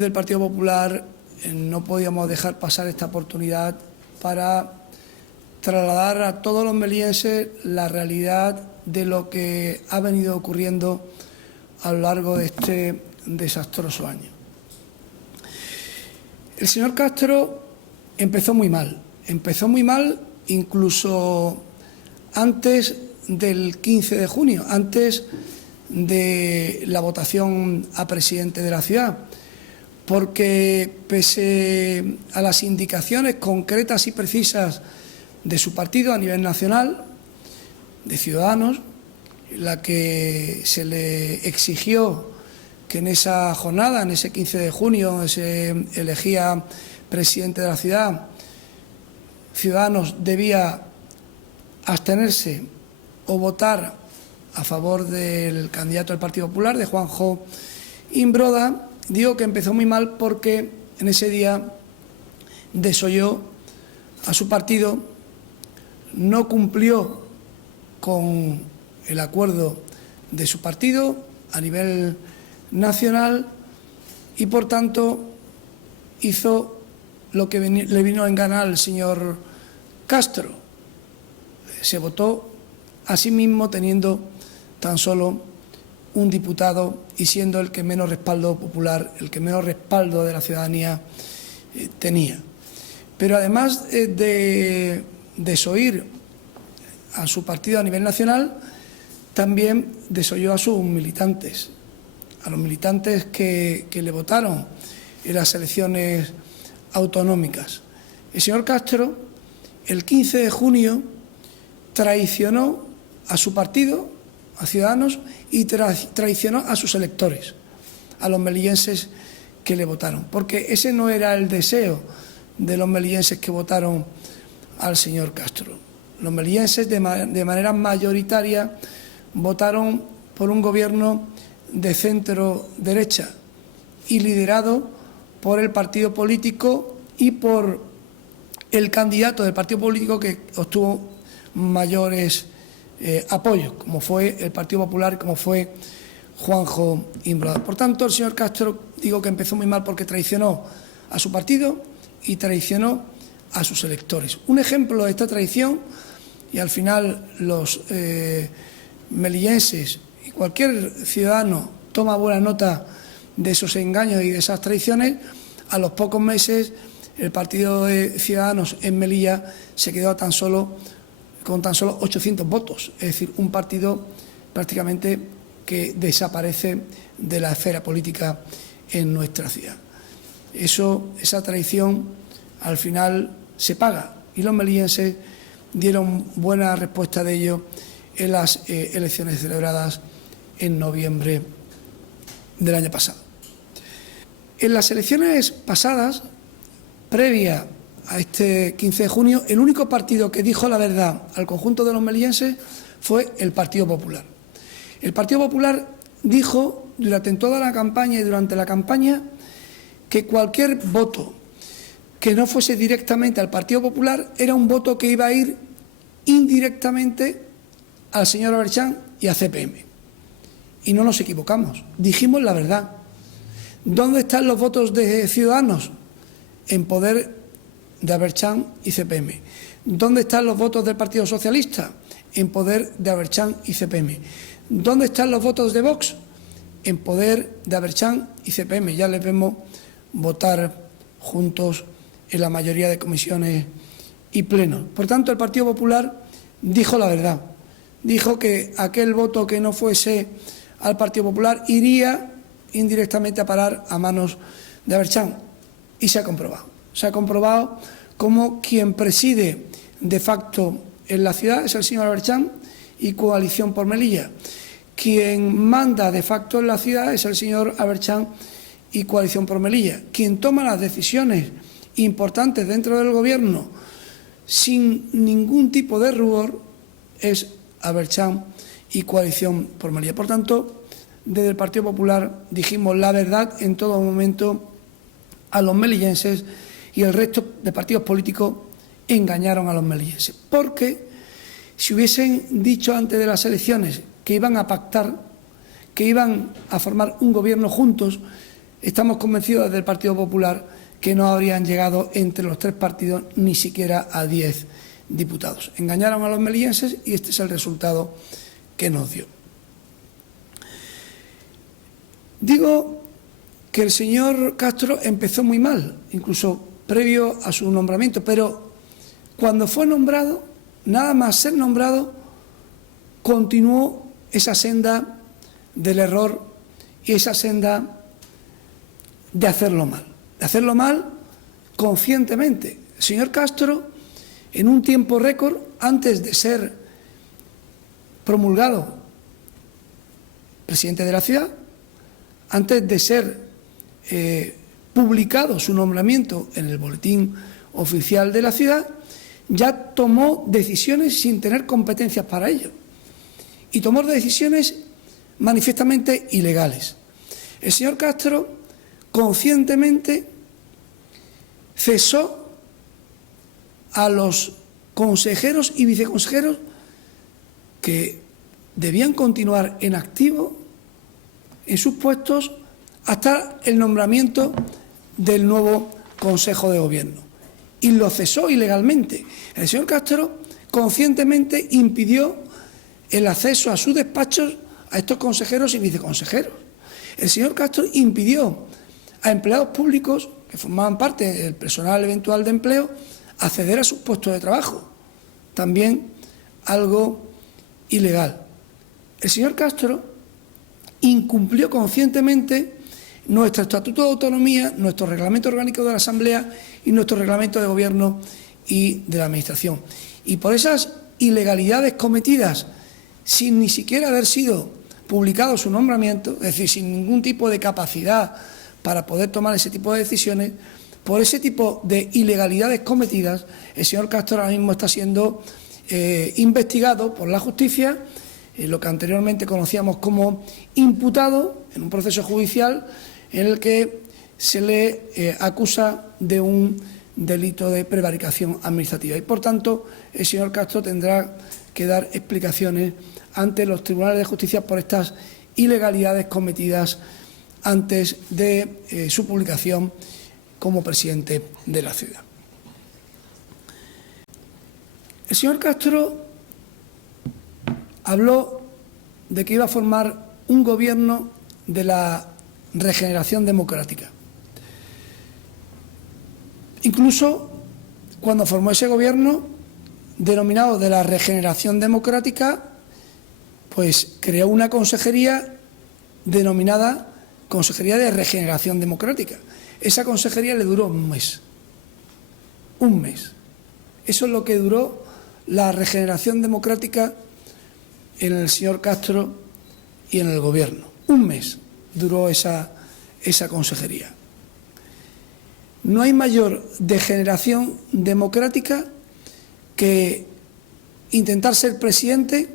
Del Partido Popular no podíamos dejar pasar esta oportunidad para trasladar a todos los melienses la realidad de lo que ha venido ocurriendo a lo largo de este desastroso año. El señor Castro empezó muy mal incluso antes del 15 de junio, antes de la votación a presidente de la ciudad, porque pese a las indicaciones concretas y precisas de su partido a nivel nacional, de Ciudadanos, en la que se le exigió que en esa jornada, en ese 15 de junio, donde se elegía presidente de la ciudad, Ciudadanos debía abstenerse o votar a favor del candidato del Partido Popular, de Juanjo Imbroda. Digo que empezó muy mal porque en ese día desoyó a su partido, no cumplió con el acuerdo de su partido a nivel nacional y, por tanto, hizo lo que le vino en gana al señor Castro. Se votó a sí mismo teniendo tan solo un diputado y siendo el que menos respaldo popular, el que menos respaldo de la ciudadanía tenía. Pero además de desoír a su partido a nivel nacional, también desoyó a sus militantes, a los militantes que le votaron en las elecciones autonómicas. El señor Castro, el 15 de junio, traicionó a su partido, a Ciudadanos, y traicionó a sus electores, a los melillenses que le votaron, porque ese no era el deseo de los melillenses que votaron al señor Castro. Los melillenses de manera mayoritaria votaron por un gobierno de centro-derecha y liderado por el partido político y por el candidato del partido político que obtuvo mayores apoyos, como fue el Partido Popular, como fue Juanjo Imbroda. Por tanto, el señor Castro, digo que empezó muy mal porque traicionó a su partido y traicionó a sus electores. Un ejemplo de esta traición, y al final los melillenses y cualquier ciudadano toma buena nota de esos engaños y de esas traiciones, a los pocos meses el partido de Ciudadanos en Melilla se quedó con tan solo 800 votos, es decir, un partido prácticamente que desaparece de la esfera política en nuestra ciudad. Esa traición al final se paga y los melillenses dieron buena respuesta de ello en las elecciones celebradas en noviembre del año pasado. En las elecciones pasadas, previa a este 15 de junio, el único partido que dijo la verdad al conjunto de los melillenses fue el Partido Popular. El Partido Popular dijo durante toda la campaña y durante la campaña que cualquier voto que no fuese directamente al Partido Popular era un voto que iba a ir indirectamente al señor Aberchán y a CPM. Y no nos equivocamos, dijimos la verdad. ¿Dónde están los votos de Ciudadanos? En poder de Aberchán y CPM. ¿Dónde están los votos del Partido Socialista? En poder de Aberchán y CPM. ¿Dónde están los votos de Vox? En poder de Aberchán y CPM. Ya les vemos votar juntos en la mayoría de comisiones y plenos. Por tanto, el Partido Popular dijo la verdad. Dijo que aquel voto que no fuese al Partido Popular iría indirectamente a parar a manos de Aberchán. Y se ha comprobado. Se ha comprobado como quien preside de facto en la ciudad es el señor Aberchán y Coalición por Melilla. Quien manda de facto en la ciudad es el señor Aberchán y Coalición por Melilla. Quien toma las decisiones importantes dentro del Gobierno sin ningún tipo de rubor es Aberchán y Coalición por Melilla. Por tanto, desde el Partido Popular dijimos la verdad en todo momento a los melillenses y el resto de partidos políticos engañaron a los melillenses. Porque si hubiesen dicho antes de las elecciones que iban a pactar, que iban a formar un gobierno juntos, estamos convencidos desde el Partido Popular que no habrían llegado entre los 3 partidos ni siquiera a 10 diputados. Engañaron a los melillenses y este es el resultado que nos dio. Digo que el señor Castro empezó muy mal, incluso previo a su nombramiento, pero cuando fue nombrado, nada más ser nombrado, continuó esa senda del error y esa senda de hacerlo mal conscientemente. El señor Castro, en un tiempo récord, antes de ser promulgado presidente de la ciudad, antes de ser publicado su nombramiento en el boletín oficial de la ciudad, ya tomó decisiones sin tener competencias para ello y tomó decisiones manifiestamente ilegales. El señor Castro conscientemente cesó a los consejeros y viceconsejeros que debían continuar en activo en sus puestos hasta el nombramiento del nuevo Consejo de Gobierno. Y lo cesó ilegalmente. El señor Castro conscientemente impidió el acceso a sus despachos a estos consejeros y viceconsejeros. El señor Castro impidió a empleados públicos que formaban parte del personal eventual de empleo acceder a sus puestos de trabajo. También algo ilegal. El señor Castro incumplió conscientemente nuestro Estatuto de Autonomía, nuestro Reglamento Orgánico de la Asamblea y nuestro Reglamento de Gobierno y de la Administración. Y por esas ilegalidades cometidas sin ni siquiera haber sido publicado su nombramiento, es decir, sin ningún tipo de capacidad para poder tomar ese tipo de decisiones, por ese tipo de ilegalidades cometidas, el señor Castro ahora mismo está siendo investigado por la justicia, lo que anteriormente conocíamos como imputado en un proceso judicial en el que se le acusa de un delito de prevaricación administrativa. Y, por tanto, el señor Castro tendrá que dar explicaciones ante los tribunales de justicia por estas ilegalidades cometidas antes de su publicación como presidente de la ciudad. El señor Castro habló de que iba a formar un gobierno de la regeneración democrática. Incluso cuando formó ese gobierno, denominado de la regeneración democrática, pues creó una consejería denominada Consejería de Regeneración Democrática. Esa consejería le duró un mes. Un mes. Eso es lo que duró la regeneración democrática en el señor Castro y en el gobierno. Un mes duró esa consejería. No hay mayor degeneración democrática que intentar ser presidente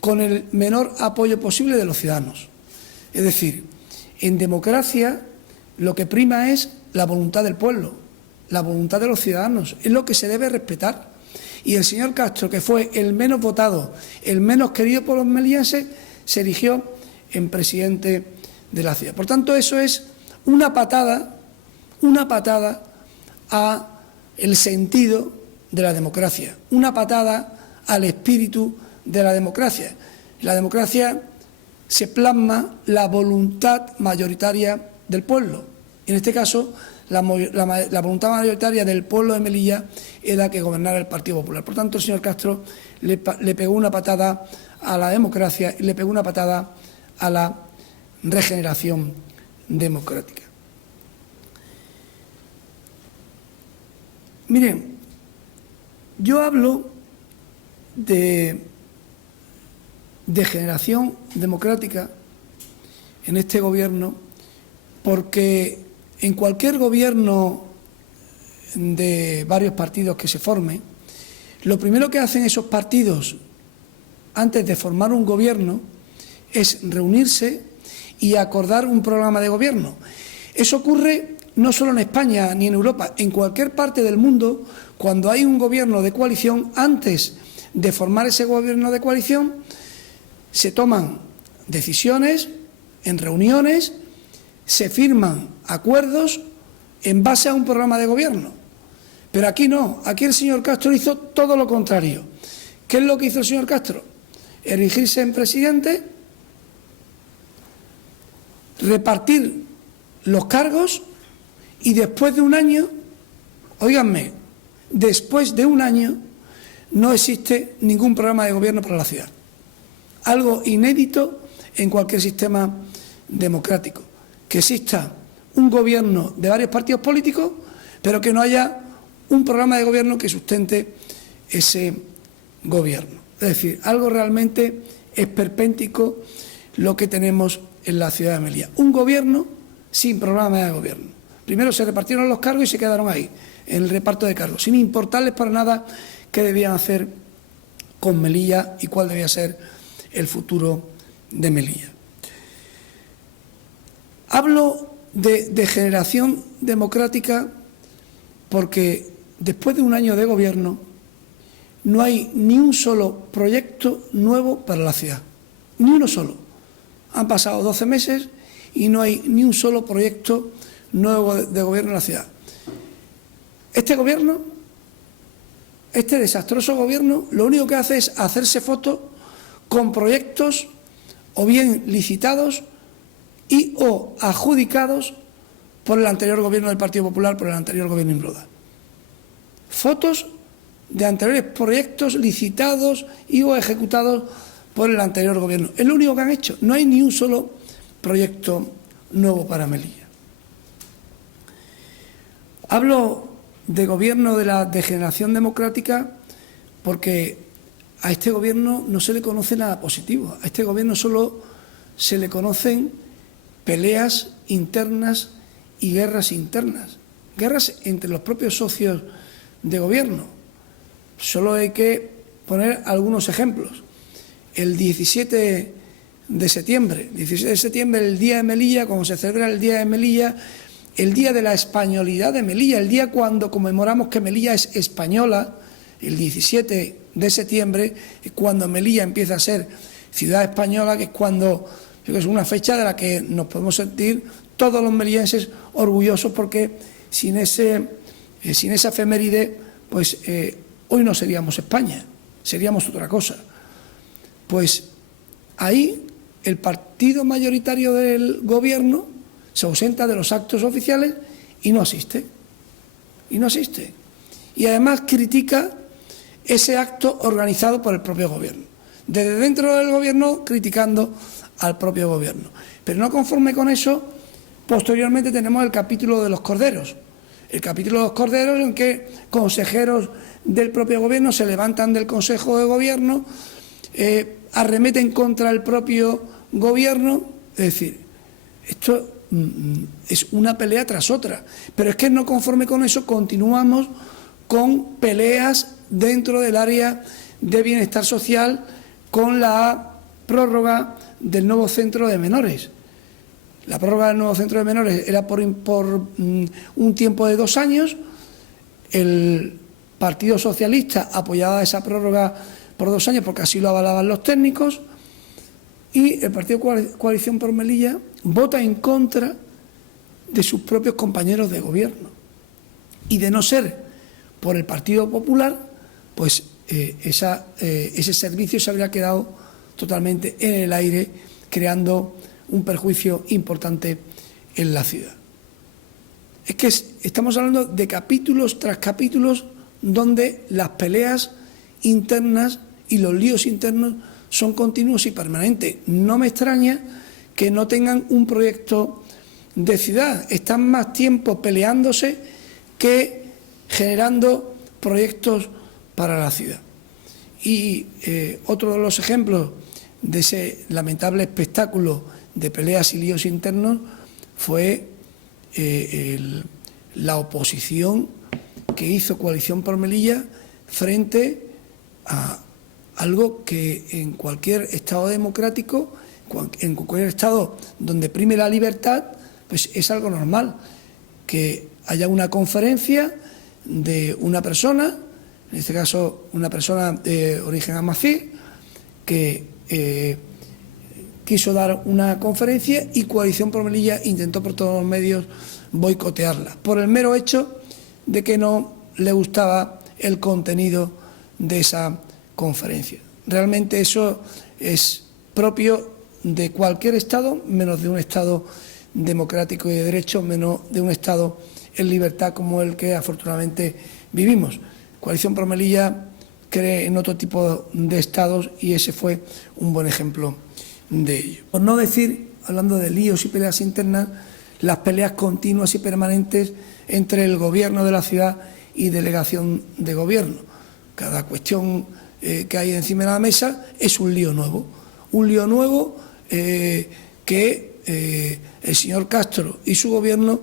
con el menor apoyo posible de los ciudadanos. Es decir, en democracia lo que prima es la voluntad del pueblo, la voluntad de los ciudadanos, es lo que se debe respetar. Y el señor Castro, que fue el menos votado, el menos querido por los melillenses, se erigió en presidente de la ciudad. Por tanto, eso es una patada a el sentido de la democracia, una patada al espíritu de la democracia. En la democracia se plasma la voluntad mayoritaria del pueblo. En este caso, la voluntad mayoritaria del pueblo de Melilla era que gobernara el Partido Popular. Por tanto, el señor Castro le pegó una patada a la democracia y le pegó una patada a la regeneración democrática. Miren, yo hablo de generación democrática en este gobierno porque en cualquier gobierno de varios partidos que se forme, lo primero que hacen esos partidos antes de formar un gobierno es reunirse y acordar un programa de gobierno. Eso ocurre no solo en España ni en Europa, en cualquier parte del mundo, cuando hay un gobierno de coalición, antes de formar ese gobierno de coalición, se toman decisiones en reuniones se firman acuerdos en base a un programa de gobierno. Pero aquí no, aquí el señor Castro hizo todo lo contrario. ¿Qué es lo que hizo el señor Castro? Erigirse en presidente, repartir los cargos y después de un año, óiganme, después de un año no existe ningún programa de gobierno para la ciudad. Algo inédito en cualquier sistema democrático. Que exista un gobierno de varios partidos políticos, pero que no haya un programa de gobierno que sustente ese gobierno. Es decir, algo realmente esperpéntico lo que tenemos en la ciudad de Melilla. Un gobierno sin programa de gobierno. Primero se repartieron los cargos y se quedaron ahí, en el reparto de cargos, sin importarles para nada qué debían hacer con Melilla y cuál debía ser el futuro de Melilla. Hablo de degeneración democrática porque después de un año de gobierno no hay ni un solo proyecto nuevo para la ciudad, ni uno solo. Han pasado 12 meses y no hay ni un solo proyecto nuevo de gobierno en la ciudad. Este gobierno, este desastroso gobierno, lo único que hace es hacerse fotos con proyectos o bien licitados y o adjudicados por el anterior gobierno del Partido Popular, por el anterior gobierno Imbroda. Fotos de anteriores proyectos licitados y o ejecutados por el anterior gobierno. Es lo único que han hecho. No hay ni un solo proyecto nuevo para Melilla. Hablo de gobierno de la degeneración democrática porque a este gobierno no se le conoce nada positivo. A este gobierno solo se le conocen peleas internas y guerras internas. Guerras entre los propios socios de gobierno. Solo hay que poner algunos ejemplos. El 17 de septiembre, el Día de Melilla, cuando se celebra el Día de Melilla, el Día de la Españolidad de Melilla, el día cuando conmemoramos que Melilla es española, el 17 de septiembre es cuando Melilla empieza a ser ciudad española, que es cuando es una fecha de la que nos podemos sentir todos los melillenses orgullosos porque sin esa efeméride, pues hoy no seríamos España, seríamos otra cosa. Pues ahí el partido mayoritario del gobierno se ausenta de los actos oficiales y no asiste. Y no asiste. Y además critica ese acto organizado por el propio gobierno. Desde dentro del gobierno criticando al propio gobierno. Pero no conforme con eso, posteriormente tenemos el capítulo de los corderos. El capítulo de los corderos en que consejeros del propio gobierno se levantan del Consejo de Gobierno, arremeten contra el propio gobierno. Es decir, esto es una pelea tras otra. Pero es que no conforme con eso continuamos con peleas dentro del área de bienestar social con la prórroga del nuevo centro de menores. La prórroga del nuevo centro de menores era por un tiempo de 2 años. El Partido Socialista apoyaba esa prórroga por 2 años porque así lo avalaban los técnicos y el Partido Coalición por Melilla vota en contra de sus propios compañeros de gobierno. Y de no ser por el Partido Popular, pues ese servicio se habría quedado totalmente en el aire, creando un perjuicio importante en la ciudad. Es que estamos hablando de capítulos tras capítulos donde las peleas internas y los líos internos son continuos y permanentes. No me extraña que no tengan un proyecto de ciudad. Están más tiempo peleándose que generando proyectos para la ciudad. Y otro de los ejemplos de ese lamentable espectáculo de peleas y líos internos fue la oposición que hizo Coalición por Melilla frente a algo que en cualquier Estado democrático, en cualquier Estado donde prime la libertad, pues es algo normal, que haya una conferencia de una persona, en este caso una persona de origen amazigh, que quiso dar una conferencia y Coalición por Melilla intentó por todos los medios boicotearla, por el mero hecho de que no le gustaba el contenido de esa conferencia. Realmente eso es propio de cualquier Estado, menos de un Estado democrático y de derecho, menos de un Estado en libertad como el que afortunadamente vivimos. Coalición por Melilla cree en otro tipo de Estados y ese fue un buen ejemplo de ello. Por no decir, hablando de líos y peleas internas, las peleas continuas y permanentes entre el Gobierno de la ciudad y delegación de Gobierno. Cada cuestión que hay encima de la mesa es un lío nuevo que el señor Castro y su Gobierno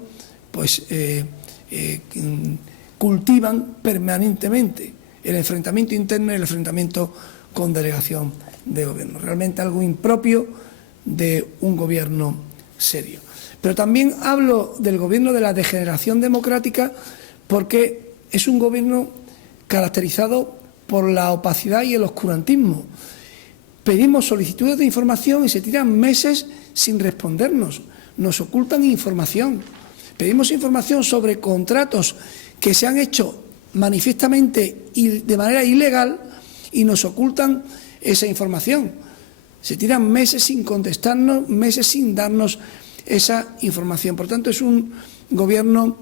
pues cultivan permanentemente, el enfrentamiento interno y el enfrentamiento con delegación de Gobierno. Realmente algo impropio de un Gobierno serio. Pero también hablo del Gobierno de la degeneración democrática porque es un Gobierno caracterizado por la opacidad y el oscurantismo. Pedimos solicitudes de información y se tiran meses sin respondernos. Nos ocultan información. Pedimos información sobre contratos que se han hecho manifiestamente y de manera ilegal y nos ocultan esa información. Se tiran meses sin contestarnos, meses sin darnos esa información. Por tanto, es un Gobierno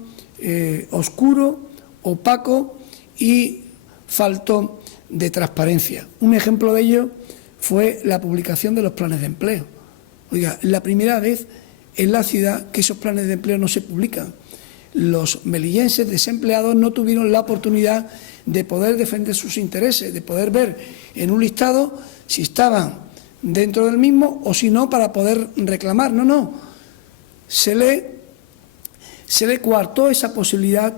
oscuro, opaco y falto de transparencia. Un ejemplo de ello fue la publicación de los planes de empleo. Oiga, la primera vez en la ciudad que esos planes de empleo no se publican. Los melillenses desempleados no tuvieron la oportunidad de poder defender sus intereses, de poder ver en un listado si estaban dentro del mismo o si no para poder reclamar. No. Se le coartó esa posibilidad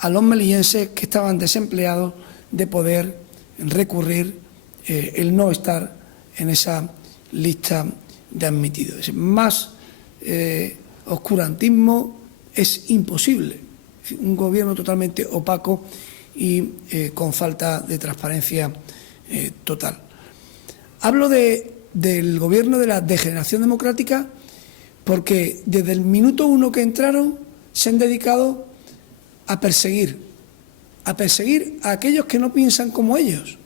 a los melillenses que estaban desempleados de poder recurrir el no estar en esa lista de admitidos. Más oscurantismo es imposible. Un Gobierno totalmente opaco y con falta de transparencia total. Hablo del Gobierno de la degeneración democrática porque desde el minuto uno que entraron se han dedicado a perseguir a aquellos que no piensan como ellos.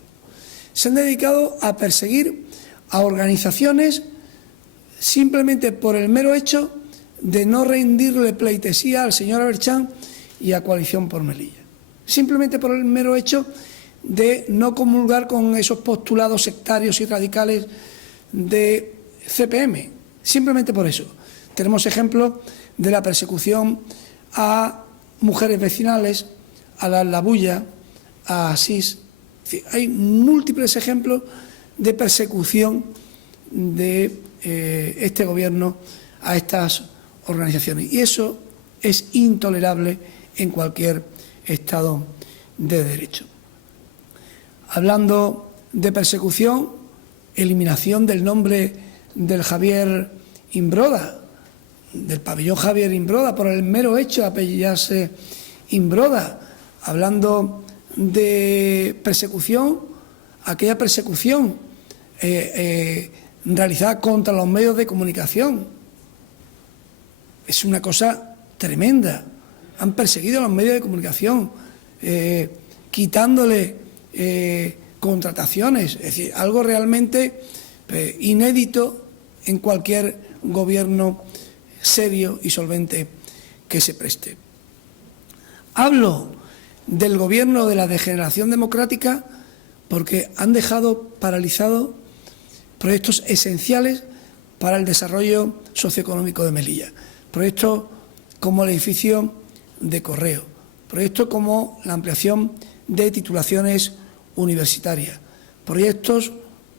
Se han dedicado a perseguir a organizaciones simplemente por el mero hecho de no rendirle pleitesía al señor Aberchán y a Coalición por Melilla. Simplemente por el mero hecho de no comulgar con esos postulados sectarios y radicales de CPM. Simplemente por eso. Tenemos ejemplos de la persecución a mujeres vecinales, a la Labulla, a Asís. Hay múltiples ejemplos de persecución de este Gobierno a estas organizaciones. Y eso es intolerable en cualquier Estado de Derecho. Hablando de persecución, eliminación del nombre del Javier Imbroda, del pabellón Javier Imbroda, por el mero hecho de apellidarse Imbroda. Hablando de persecución, aquella persecución realizada contra los medios de comunicación. Es una cosa tremenda. Han perseguido a los medios de comunicación, quitándole contrataciones. Es decir, algo realmente inédito en cualquier Gobierno serio y solvente que se preste. Hablo del Gobierno de la degeneración democrática porque han dejado paralizados proyectos esenciales para el desarrollo socioeconómico de Melilla. Proyectos como el edificio de Correo, proyectos como la ampliación de titulaciones universitarias, proyectos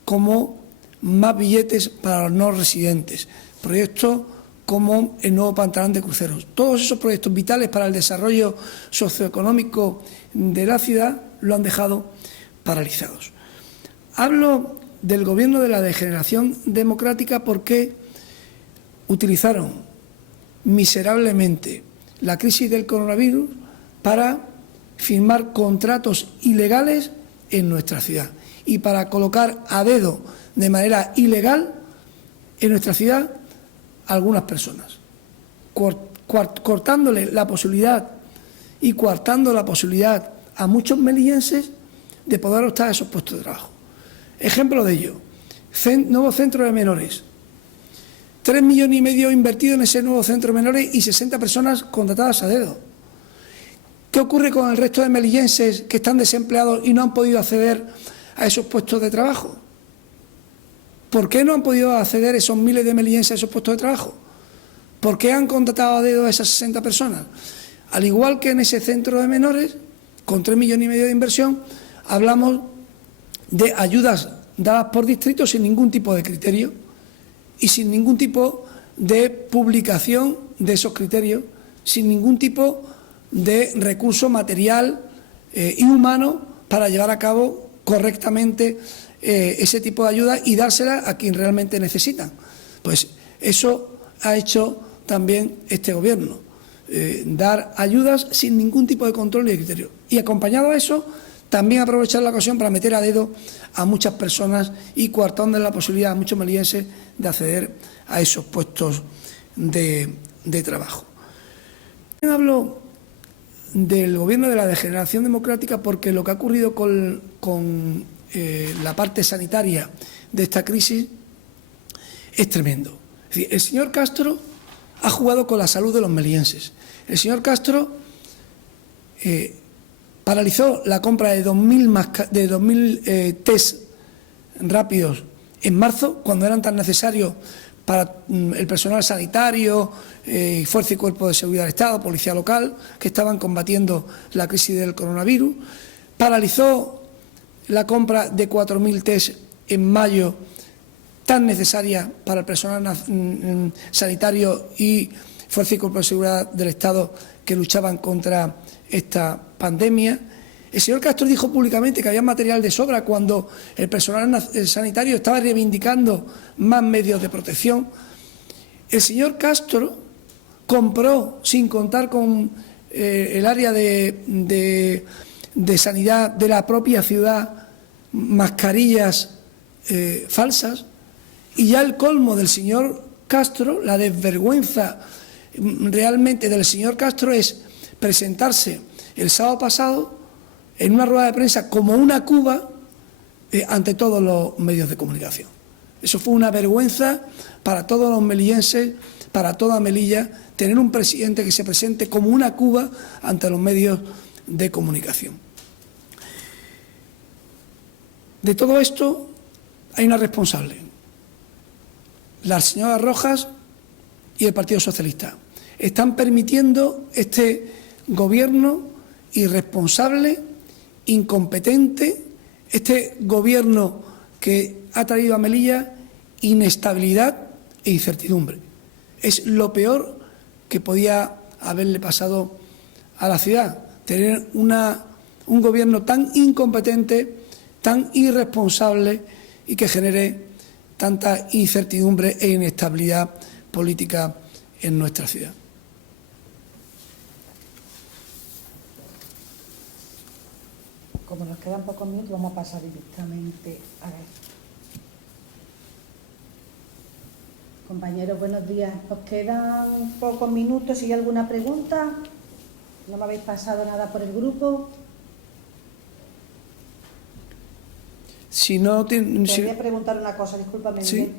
como más billetes para los no residentes, proyectos como el nuevo Pantalón de Cruceros. Todos esos proyectos vitales para el desarrollo socioeconómico de la ciudad lo han dejado paralizados. Hablo del Gobierno de la degeneración democrática porque utilizaron miserablemente la crisis del coronavirus para firmar contratos ilegales en nuestra ciudad y para colocar a dedo de manera ilegal en nuestra ciudad a algunas personas, cortándole la posibilidad y coartando la posibilidad a muchos melillenses de poder optar a esos puestos de trabajo. Ejemplo de ello, nuevo centro de menores, 3,5 millones invertidos en ese nuevo centro de menores y 60 personas contratadas a dedo. ¿Qué ocurre con el resto de melillenses que están desempleados y no han podido acceder a esos puestos de trabajo? ¿Por qué no han podido acceder esos miles de melillenses a esos puestos de trabajo? ¿Por qué han contratado a dedo a esas 60 personas? Al igual que en ese centro de menores, con 3,5 millones de inversión, hablamos de ayudas dadas por distrito sin ningún tipo de criterio y sin ningún tipo de publicación de esos criterios, sin ningún tipo de recurso material y humano para llevar a cabo correctamente ese tipo de ayuda y dársela a quien realmente necesitan. Pues eso ha hecho también este Gobierno, dar ayudas sin ningún tipo de control y de criterio. Y acompañado a eso, también aprovechar la ocasión para meter a dedo a muchas personas y coartando la posibilidad a muchos melillenses de acceder a esos puestos de trabajo. También hablo del Gobierno de la degeneración democrática porque lo que ha ocurrido con la parte sanitaria de esta crisis es tremendo. Es decir, el señor Castro ha jugado con la salud de los melillenses. El señor Castro paralizó la compra de 2.000 test rápidos en marzo, cuando eran tan necesarios para el personal sanitario, Fuerza y Cuerpo de Seguridad del Estado, Policía Local, que estaban combatiendo la crisis del coronavirus. Paralizó la compra de 4.000 test en mayo, tan necesaria para el personal sanitario y Fuerza y Cuerpo de Seguridad del Estado que luchaban contra esta pandemia. El señor Castro dijo públicamente que había material de sobra cuando el personal sanitario estaba reivindicando más medios de protección. El señor Castro compró, sin contar con el área de sanidad de la propia ciudad, mascarillas falsas, y ya el colmo del señor Castro, la desvergüenza realmente del señor Castro es presentarse el sábado pasado en una rueda de prensa como una Cuba ante todos los medios de comunicación. Eso fue una vergüenza para todos los melillenses, para toda Melilla, tener un presidente que se presente como una Cuba ante los medios de comunicación. De todo esto hay una responsable, la señora Rojas y el Partido Socialista. Están permitiendo este Gobierno irresponsable, incompetente, este Gobierno que ha traído a Melilla inestabilidad e incertidumbre. Es lo peor que podía haberle pasado a la ciudad, tener un Gobierno tan incompetente, tan irresponsable y que genere tanta incertidumbre e inestabilidad política en nuestra ciudad. Como nos quedan pocos minutos, vamos a pasar directamente a ver. Compañeros, buenos días. Nos quedan pocos minutos. Si hay alguna pregunta, no me habéis pasado nada por el grupo. Si no tiene... Te voy a preguntar una cosa, discúlpame. Sí.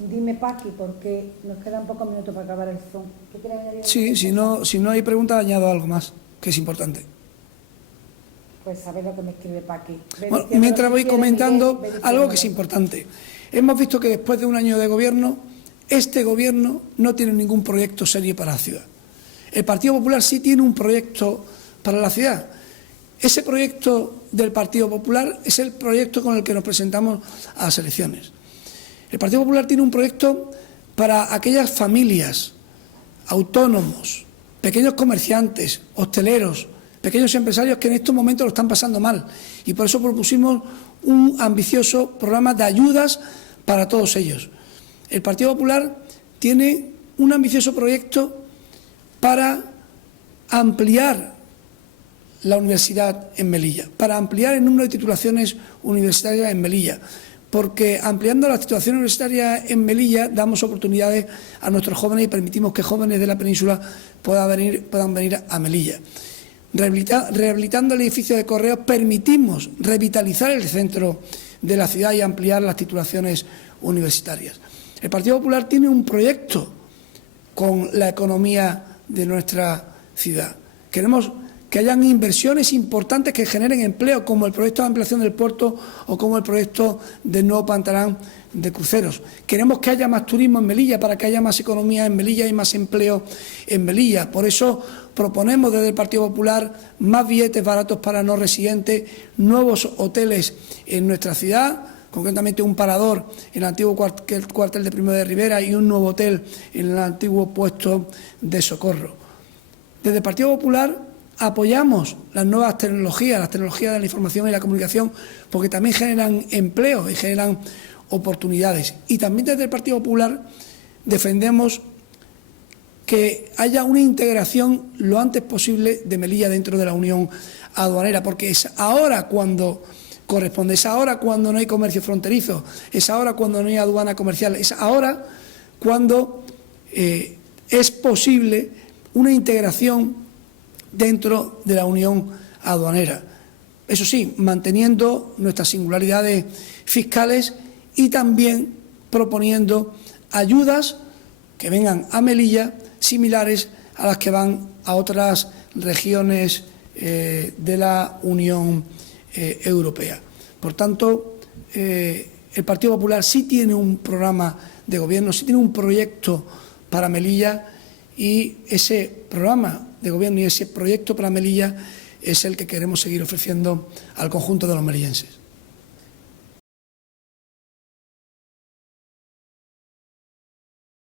Dime, Paqui, porque nos quedan pocos minutos para acabar el Zoom. ¿Qué quieres añadir? Sí, si no hay preguntas, añado algo más, que es importante. Pues sabes lo que me escribe Paqui. Bueno, mientras voy comentando algo que es importante. Hemos visto que después de un año de gobierno, este gobierno no tiene ningún proyecto serio para la ciudad. El Partido Popular sí tiene un proyecto para la ciudad. Ese proyecto del Partido Popular es el proyecto con el que nos presentamos a las elecciones. El Partido Popular tiene un proyecto para aquellas familias, autónomos, pequeños comerciantes, hosteleros, pequeños empresarios que en estos momentos lo están pasando mal. Y por eso propusimos un ambicioso programa de ayudas para todos ellos. El Partido Popular tiene un ambicioso proyecto para ampliar la universidad en Melilla, para ampliar el número de titulaciones universitarias en Melilla, porque ampliando la situación universitaria en Melilla damos oportunidades a nuestros jóvenes y permitimos que jóvenes de la península puedan venir a Melilla. Rehabilitando el edificio de Correos permitimos revitalizar el centro de la ciudad y ampliar las titulaciones universitarias. El Partido Popular tiene un proyecto con la economía de nuestra ciudad. Queremos que hayan inversiones importantes que generen empleo, como el proyecto de ampliación del puerto o como el proyecto del nuevo Pantalán de cruceros. Queremos que haya más turismo en Melilla para que haya más economía en Melilla y más empleo en Melilla. Por eso proponemos desde el Partido Popular más billetes baratos para no residentes, nuevos hoteles en nuestra ciudad, concretamente un parador en el antiguo cuartel de Primo de Rivera y un nuevo hotel en el antiguo puesto de Socorro. Desde el Partido Popular apoyamos las nuevas tecnologías, las tecnologías de la información y la comunicación, porque también generan empleo y generan oportunidades. Y también desde el Partido Popular defendemos que haya una integración lo antes posible de Melilla dentro de la Unión Aduanera, porque es ahora cuando corresponde, es ahora cuando no hay comercio fronterizo, es ahora cuando no hay aduana comercial, es ahora cuando es posible una integración dentro de la Unión Aduanera. Eso sí, manteniendo nuestras singularidades fiscales y también proponiendo ayudas que vengan a Melilla similares a las que van a otras regiones de la Unión Europea. Por tanto, el Partido Popular sí tiene un programa de gobierno, sí tiene un proyecto para Melilla y ese programa de gobierno y ese proyecto para Melilla es el que queremos seguir ofreciendo al conjunto de los melillenses.